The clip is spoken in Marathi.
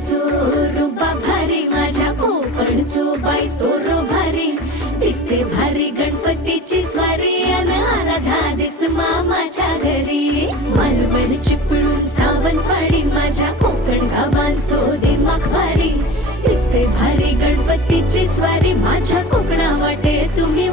कोकणचो रुबा भारी माझ्या कोकणचो बाई तो रो भारी दिसते भारी गणपतीची स्वारी अन आला धादिस मामाच्या घरी मालवण चिपळूण सावंतवाडी माझ्या कोकण गावांचो दिमाग भारी दिसते भारी गणपतीची स्वारी माझ्या कोकणा वाटे तुम्ही